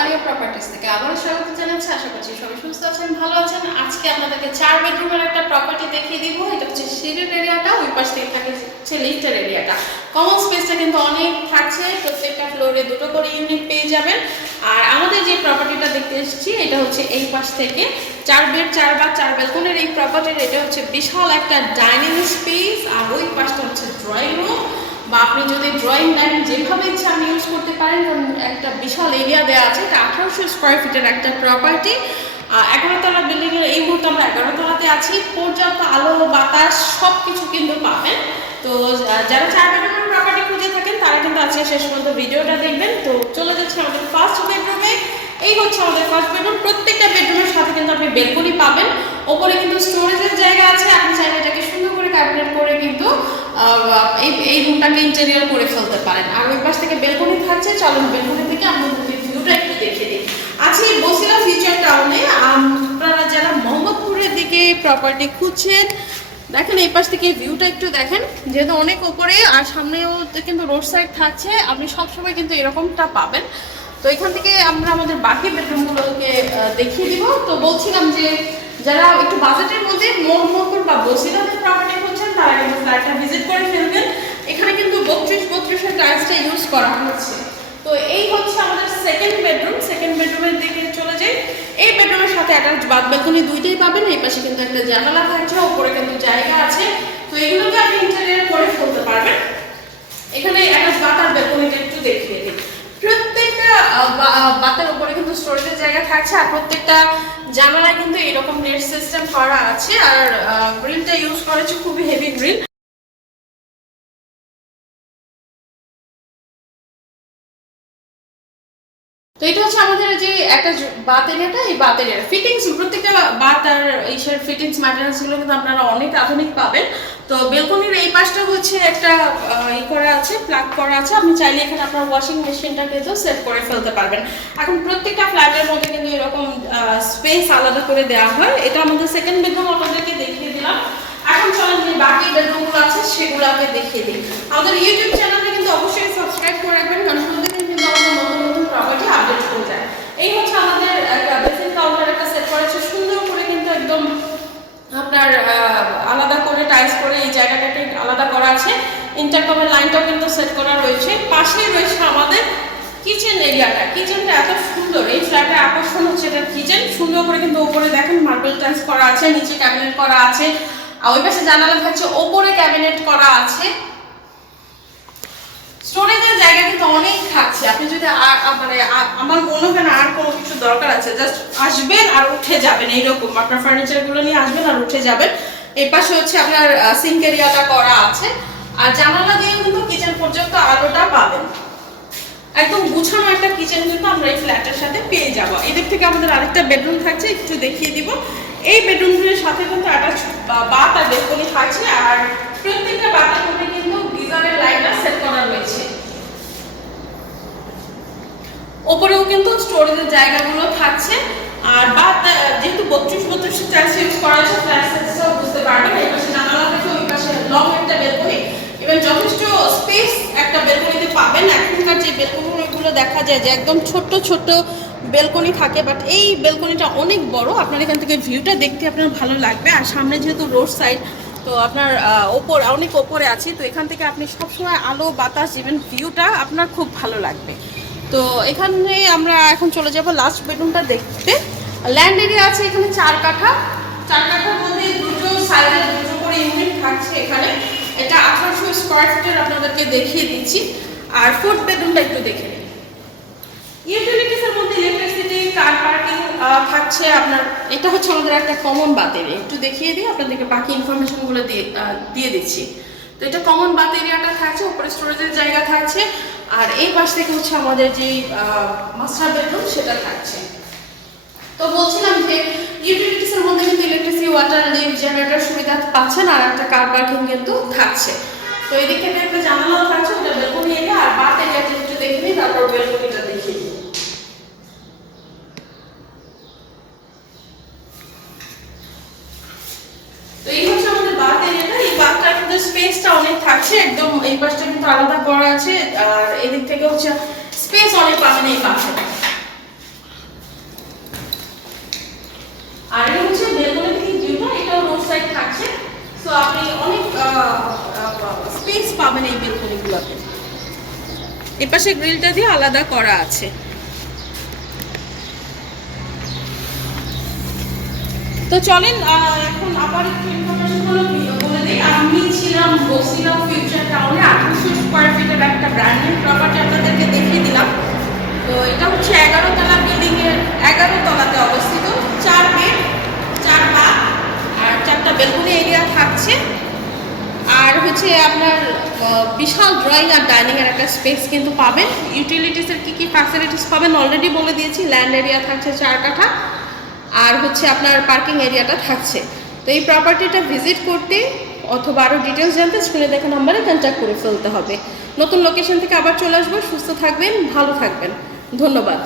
Alia properties থেকে আবারও স্বাগত জানাচ্ছি। আশা করছি সবাই সুস্থ আছেন, ভালো আছেন। আজকে আপনাদেরকে 4 বেডরুমের একটা প্রপার্টি দেখিয়ে দিব। এটা হচ্ছে সিঁড়ির এরিয়াটা, ওই পাশ থেকে থাকে হচ্ছে লিফটের এরিয়াটা। কমন স্পেসটা কিন্তু অনেক থাকছে, প্রত্যেকটা ফ্লোরে দুটো করে ইউনিট পেয়ে যাবেন। আর আমাদের যে প্রপার্টিটা দেখতে এসেছি এটা হচ্ছে এই পাশ থেকে 4 বেড 4 বাথ 4 ব্যালকনির এই প্রপার্টির। এটা হচ্ছে বিশাল একটা ডাইনিং স্পেস, আর ওই পাশটা হচ্ছে ড্রয়িং রুম, বা আপনি যদি ড্রয়িং ডাইনিং যেভাবে ইচ্ছা আপনি ইউজ করতে পারেন, কারণ একটা বিশাল এরিয়া দেওয়া আছে। এটা 1800 স্কোয়ার ফিটের একটা প্রপার্টি। 11 তলা বিল্ডিংয়ের এই মুহূর্তে আমরা 11 তলাতে আছি। পর্যাপ্ত আলো বাতাস সব কিছু কিন্তু পাবেন। তো যারা 4 বেডরুমের প্রপার্টি খুঁজে থাকেন তারা কিন্তু আজকে শেষ পর্যন্ত ভিডিওটা দেখবেন। তো চলে যাচ্ছে আমাদের ফার্স্ট বেডরুমে। এই হচ্ছে আমাদের ফার্স্ট বেডরুম। প্রত্যেকটা বেডরুমের সাথে কিন্তু আপনি বেলকনি পাবেন। ওপরে কিন্তু স্টোরেজের জায়গা আছে, আপনি চাইলে এটাকে সুন্দর করে ক্যাবিনেট করে কিন্তু এই রুমটাকে ইন্টেরিয়র করে ফেলতে পারেন। আর ওই পাশ থেকে বেলকনি থাকছে। চলুন বেলকনি থেকে আপনাদের ভিউটা একটু দেখে দিই। আজকে বসিলা ফিউচার টাউনে। আপনারা যারা মোহাম্মদপুরের দিকে প্রপার্টি খুঁজছেন, দেখেন এই পাশ থেকে ভিউটা একটু দেখেন, যেহেতু অনেক উপরে আর সামনেও কিন্তু রোড সাইড থাকছে, আপনি সবসময় কিন্তু এরকমটা পাবেন। তো এখান থেকে আমরা আমাদের বাকি বেডরুমগুলোকে দেখিয়ে দিব। তো বলছিলাম যে যারা একটু বাজেটের মধ্যে মোহাম্মদপুর বা বসিলাতে প্রপার্টি খুঁজছেন তারা কিন্তু ফ্ল্যাটটা ভিজিট করে ফেলবেন। এখানে কিন্তু 32-32 টাইলসটা ইউজ করা হচ্ছে। তো এই হচ্ছে আমাদের সেকেন্ড বেডরুম। সেকেন্ড বেডরুমের দিকে চলে যাই। এই বেডরুমের সাথে অ্যাটাচ বাথ বেলকনি দুইটাই পাবেন। এই পাশে কিন্তু একটা জানালা থাকছে, উপরে কিন্তু জায়গা আছে। তো এগুলোকে আপনি ইন্টেরিয়র করে ফেলতে পারবেন। এখানে অ্যাটাচ বাথ আর বেলকনিটা একটু দেখিয়ে দিই। প্রত্যেকটা বাথের উপরে কিন্তু স্টোরেজের জায়গা থাকছে, আর প্রত্যেকটা জানালায় কিন্তু এরকম নেট সিস্টেম করা আছে। আর গ্রিলটা ইউজ করেছে খুবই হেভি গ্রিল। তো এটা হচ্ছে আমাদের যে একটা বাথ এরিয়াটা, এই বাথ এরিয়ার ফিটিংস, প্রত্যেকটা বাথ আর এইসব ফিটিংস ম্যাটেরিয়ালসগুলো কিন্তু আপনারা অনেক আধুনিক পাবেন। তো বেলকনির এই পাশটা হচ্ছে একটা করা আছে, প্লাগ করা আছে। আপনি চাইলে এখানে আপনার ওয়াশিং মেশিনটাকে তো সেট করে ফেলতে পারবেন। এখন প্রত্যেকটা ফ্ল্যাটের মধ্যে কিন্তু এরকম স্পেস আলাদা করে দেওয়া হয়। এটা আমাদের সেকেন্ড বেডরুম আপনাদেরকে দেখিয়ে দিলাম। এখন চলেন যে বাকি বেডরুমগুলো আছে সেগুলোকে দেখিয়ে দিই। আমাদের ইউটিউব চ্যানেলে কিন্তু অবশ্যই সাবস্ক্রাইব করে রাখবেন, কারণ প্রতিদিন কিন্তু আমাদের নতুন নতুন প্রপার্টি আপডেট হয়ে যায়। এই হচ্ছে আমাদের একটা বেসিন কাউন্টার একটা সেট করেছে সুন্দর করে, কিন্তু একদম আপনার আলাদা করে টাইলস করে এই জায়গাটাকে আলাদা করা আছে। ইন্টারকমের লাইনটাও কিন্তু সেট করা রয়েছে। পাশেই রয়েছে আমাদের কিচেন এরিয়াটা। কিচেনটা এত সুন্দর, এই ফ্ল্যাটের আকর্ষণ হচ্ছে এটা কিচেন। সুন্দর করে কিন্তু উপরে দেখেন মার্বেল টাইলস করা আছে, নিচে ক্যাবিনেট করা আছে, আর ওই পাশে জানালা থাকছে, ওপরে ক্যাবিনেট করা আছে। স্টোরেজের জায়গা কিন্তু অনেক থাকছে। আপনি যদি মানে আমার মনে হয় না আর কোনো কিছু দরকার আছে, জাস্ট আসবেন আর উঠে যাবেন। এইরকম আপনার ফার্নিচারগুলো নিয়ে আসবেন আর উঠে যাবেন। এই পাশে হচ্ছে আপনার সিঙ্ক এরিয়াটা করা আছে, আর জানালা দিয়ে কিন্তু কিচেন পর্যন্ত আলোটা পাবেন। একদম গুছানো একটা কিচেন কিন্তু আমরা এই ফ্ল্যাটের সাথে পেয়ে যাব। এদিক থেকে আমাদের আরেকটা বেডরুম থাকছে, একটু দেখিয়ে দিব। এই বেডরুমগুলোর সাথে কিন্তু একটা বাথ আর বেলকনি থাকছে, আর প্রত্যেকটা বাথের মধ্যে কিন্তু গিজারের লাইনটা সেট করা রয়েছে। ওপরেও কিন্তু স্টোরেজের জায়গাগুলো থাকছে। আর বাথ যেহেতু 32-32 টাইলস ইউজ করা আছে, ফ্ল্যাট সাইজটাও বুঝতে পারবেন। এই পাশে জানালা থেকে ওই পাশে লং একটা বেলকনি, এবং যথেষ্ট স্পেস একটা বেলকনিতে পাবেন। এখনকার যে বেলকনিগুলো দেখা যায় যে একদম ছোট্ট ছোট্ট বেলকনি থাকে, বাট এই বেলকনিটা অনেক বড়। আপনার এখান থেকে ভিউটা দেখতে আপনার ভালো লাগবে। আর সামনে যেহেতু রোড সাইড, তো আপনার অনেক ওপরে আছে, তো এখান থেকে আপনি সবসময় আলো বাতাস ইভেন ভিউটা আপনার খুব ভালো লাগবে। তো এখানে আমরা এখন চলে যাব লাস্ট বেডরুমটা দেখতে। ল্যান্ড এরিয়া আছে এখানে 4 কাঠা। 4 কাঠার মধ্যে দুটো সাইডে দুটো করে ইউনিট থাকছে এখানে। এটা 1800 স্কোয়ার ফিটের আপনাদেরকে দেখিয়ে দিচ্ছি। আর ফোর্থ বেডরুমটা একটু দেখে নিন। ইউটিলিটিসের মধ্যে ইলেকট্রিসিটি, কার পার্কিং থাকছে আপনার। এটা হচ্ছে আমাদের একটা কমন বাথ এরিয়া, একটু দেখিয়ে দিই আপনাদেরকে, বাকি ইনফরমেশনগুলো দিয়ে দিচ্ছি। তো এটা কমন বাথ এরিয়াটা থাকছে, উপরে স্টোরেজের জায়গা থাকছে। আর এই পাশ থেকে হচ্ছে আমাদের যে মাস্টার বেডরুম সেটা থাকছে। তো বলছিলাম যে ইউটিলিটিসের মধ্যে কিন্তু ইলেকট্রিসিটি, ওয়াটার, লিফট, জেনারেটর সুবিধা পাচ্ছেন, আর একটা কার পার্কিং কিন্তু থাকছে। তো এদিক থেকে একটা জানালাও থাকছে, ওটা বেলকনি এরিয়া। আর বাথ এরিয়াটা একটু দেখে নিই, তারপর বেলকনিটা দেখিয়ে দিই। তো এই হচ্ছে আমাদের বাথ এরিয়াটা। এই বাথটার মধ্যে স্পেসটা অনেক থাকছে, একদম এই পাশটা কিন্তু আলাদা করা আছে, আর এদিক থেকে হচ্ছে স্পেস অনেক পাবেন এই বাথে। আর এটা হচ্ছে বেলকনি থেকে ভিউটা, এটাও রোড সাইড থাকছে। সো আপনি অনেক স্পেস পাবেন এই বেলকনিগুলোতে। এপাশে গ্রিলটা দিয়ে আলাদা করা আছে। তো চলেন এখন আবার একটু ইনফরমেশনগুলো বলে দিই। আমি ছিলাম বসিলা ফিউচার টাউনে 1800 স্কোয়ার ফিটের একটা ব্র্যান্ড নিউ প্রপার্টি আপনাদেরকে দেখিয়ে দিলাম। তো এটা হচ্ছে 11 তলা বিল্ডিংয়ের 11 তলাতে অবস্থিত, 4 বেড 4 বাথ আর 4টা বেলকনি এরিয়া থাকছে। আর হচ্ছে আপনার বিশাল ড্রয়িং আর ডাইনিংয়ের একটা স্পেস কিন্তু পাবেন। ইউটিলিটিসের কী কী ফ্যাসিলিটিস পাবেন অলরেডি বলে দিয়েছি। ল্যান্ড এরিয়া থাকছে 4 কাঠা, আর হচ্ছে আপনার পার্কিং এরিয়াটা থাকছে। তো এই প্রপার্টিটা ভিজিট করতে অথবা আরও ডিটেলস জানতে স্ক্রিনে দেখা নাম্বারে কন্ট্যাক্ট করে ফেলতে হবে। নতুন লোকেশন থেকে আবার চলে আসবো। সুস্থ থাকবেন, ভালো থাকবেন, ধন্যবাদ।